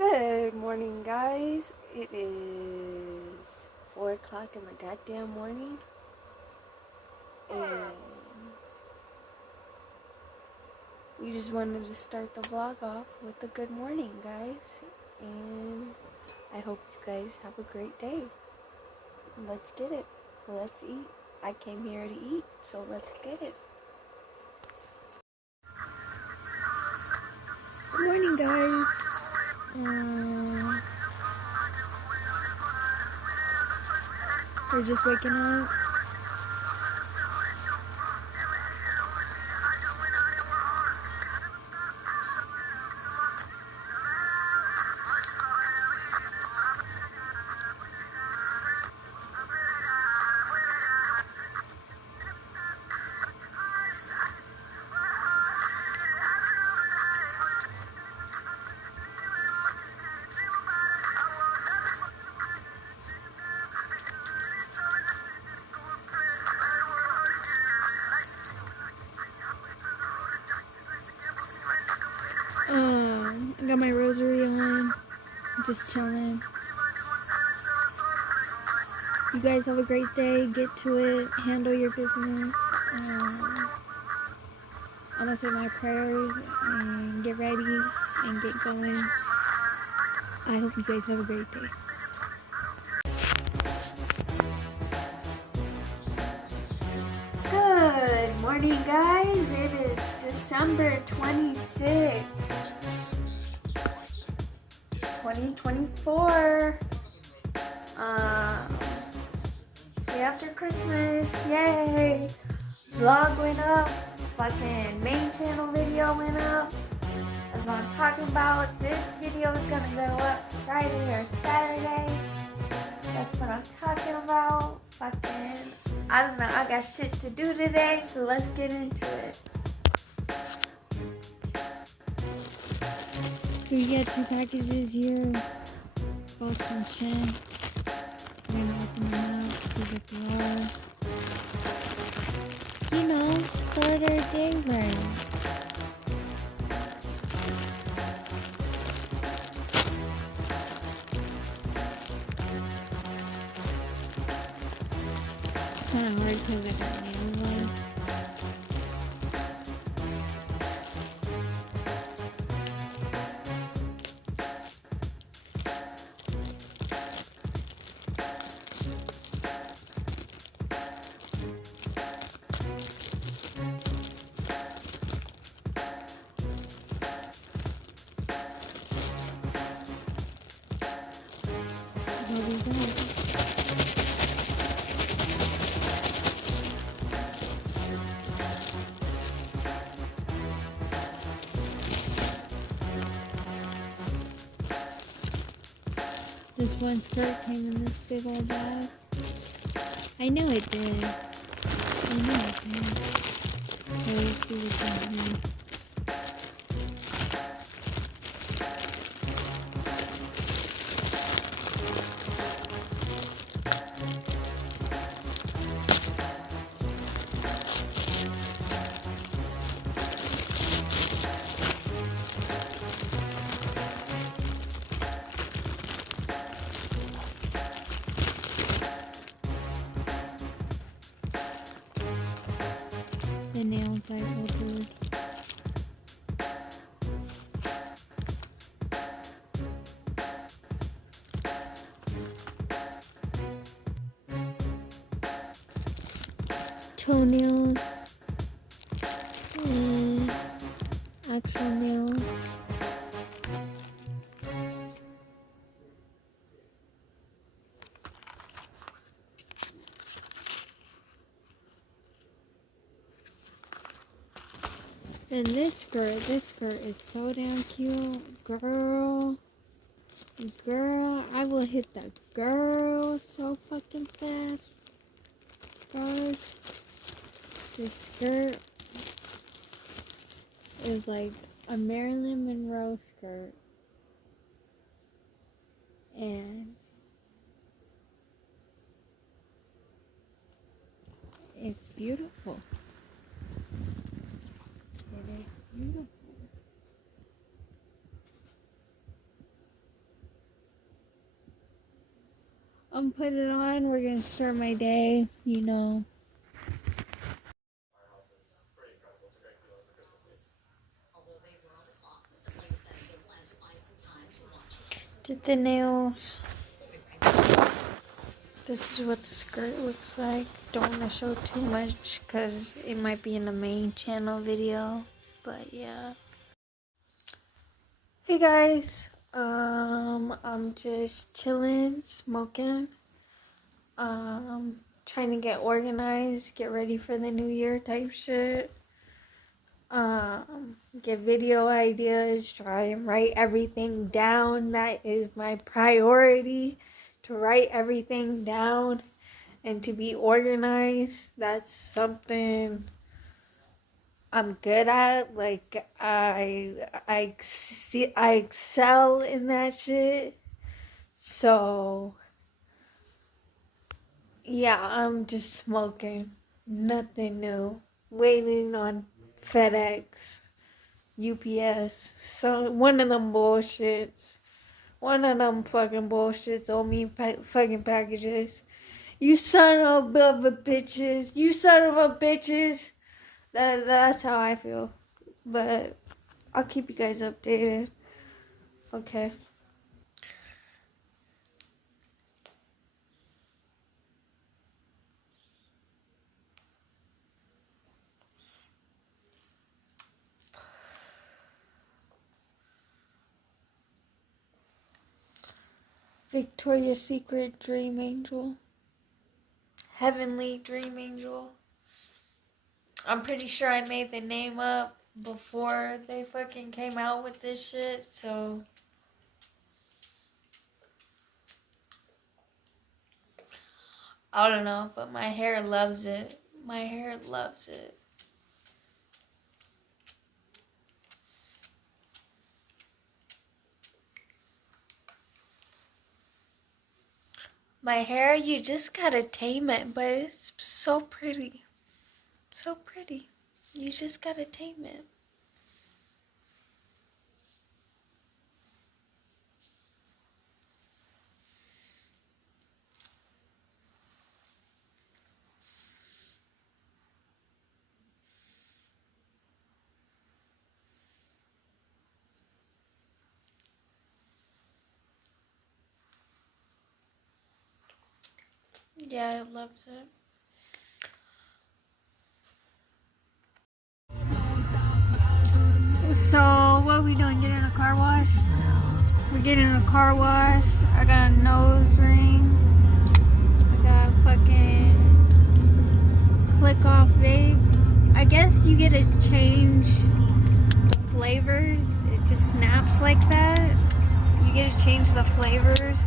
Good morning, guys. It is 4 o'clock in the goddamn morning. And we just wanted to start the vlog off with a good morning, guys. And I hope you guys have a great day. Let's get it. Let's eat. I came here to eat, so let's get it. Good morning, guys. We're just waking up. I got my rosary on, just chilling. You guys have a great day, get to it, handle your business. I'm gonna say my prayers and get ready and get going. I hope you guys have a great day. Good morning, guys. It is December 26th. 2024. Day after Christmas. Yay! Vlog went up. Fucking main channel video went up. That's what I'm talking about. This video is gonna go up Friday or Saturday. That's what I'm talking about. Fucking, I don't know. I got shit to do today, so let's get into it. So we got 2 packages here, both from Shein. We're gonna open them up, see what they are. You know, start our day right. Kind of hard because I got nails on. This one skirt came in this big old bag. I know it did. I know it did. So let's see what's in here. The nails I ordered. Toenails and actual nails. And this skirt is so damn cute. Girl, I will hit the girl so fucking fast. Guys, this skirt is like a Marilyn Monroe skirt. And it's beautiful. It is beautiful. I'm putting it on. We're gonna start my day, you know. Did the nails. This is what the skirt looks like. Don't want to show too much because it might be in the main channel video. But yeah. Hey guys. I'm just chilling, smoking. Trying to get organized, get ready for the new year type shit. Get video ideas, try and write everything down. That is my priority, to write everything down and to be organized. That's something I'm good at. Like I excel in that shit. So yeah, I'm just smoking. Nothing new. Waiting on FedEx, UPS. So one of them bullshits. One of them fucking bullshits owe me fucking packages. You son of a bitches. You son of a bitches. That's how I feel. But I'll keep you guys updated. Okay. Victoria's Secret Dream Angel. Heavenly Dream Angel. I'm pretty sure I made the name up before they fucking came out with this shit, so I don't know, but my hair loves it. My hair loves it. My hair, you just gotta tame it, but it's so pretty. So pretty. You just gotta tame it. Yeah, it loves it. So, what are we doing? Getting a car wash? We're getting a car wash. I got a nose ring. I got fucking click off vape. I guess you get to change the flavors. It just snaps like that. You get to change the flavors.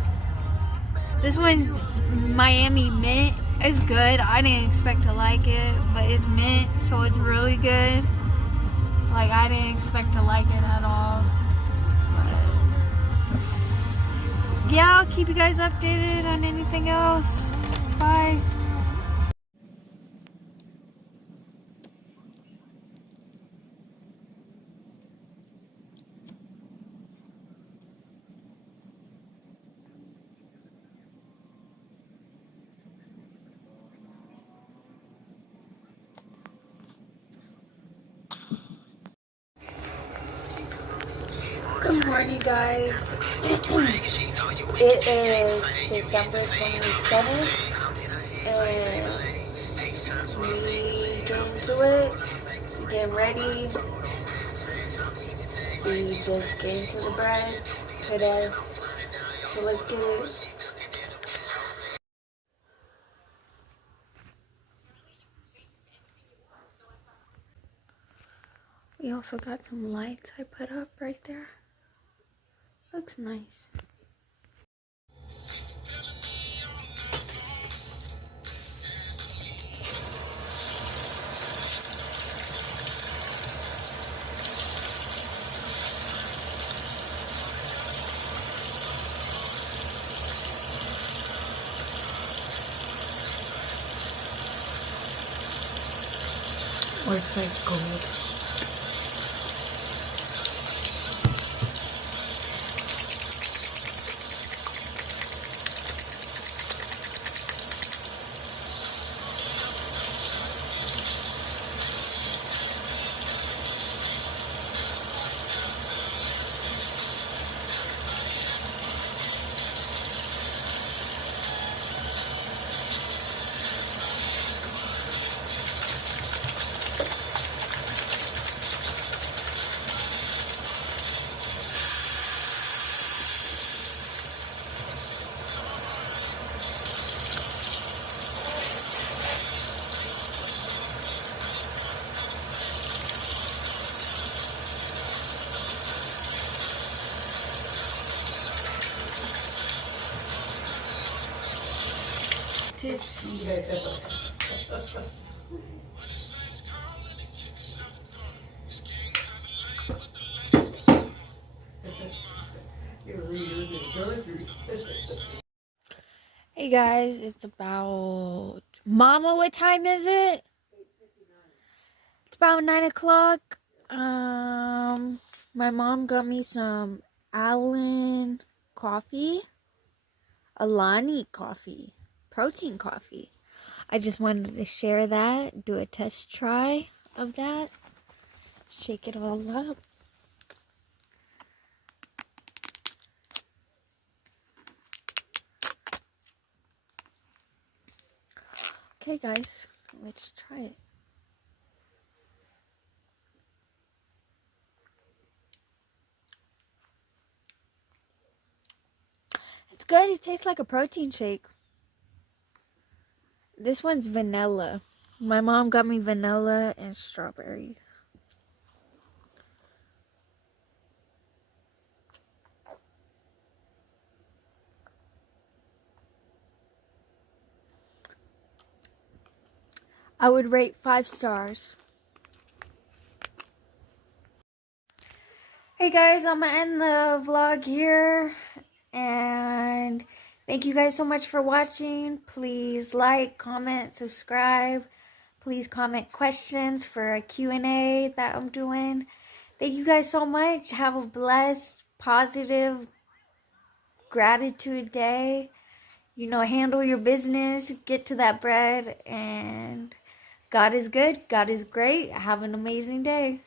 This one's Miami Mint. It's good. I didn't expect to like it, but it's mint, so it's really good. Like, I didn't expect to like it at all. But yeah, I'll keep you guys updated on anything else. Bye. Good morning, guys. It is December 27th, and we getting to it. We getting ready. We just getting to the bread today. So let's get it. We also got some lights I put up right there. Looks nice. Works like gold. tipsy. Hey guys, it's about... Mama, what time is it? It's about 9 o'clock. My mom got me some Allen coffee. Alani coffee. Protein coffee. I just wanted to share that. Do a test try of that. Shake it all up. Okay guys, let's try it. It's good. It tastes like a protein shake. This one's vanilla. My mom got me vanilla and strawberry. I would rate 5 stars. Hey guys, I'm gonna end the vlog here, and thank you guys so much for watching. Please like, comment, subscribe. Please comment questions for a Q&A that I'm doing. Thank you guys so much. Have a blessed, positive, gratitude day. You know, handle your business, get to that bread, and God is good. God is great. Have an amazing day.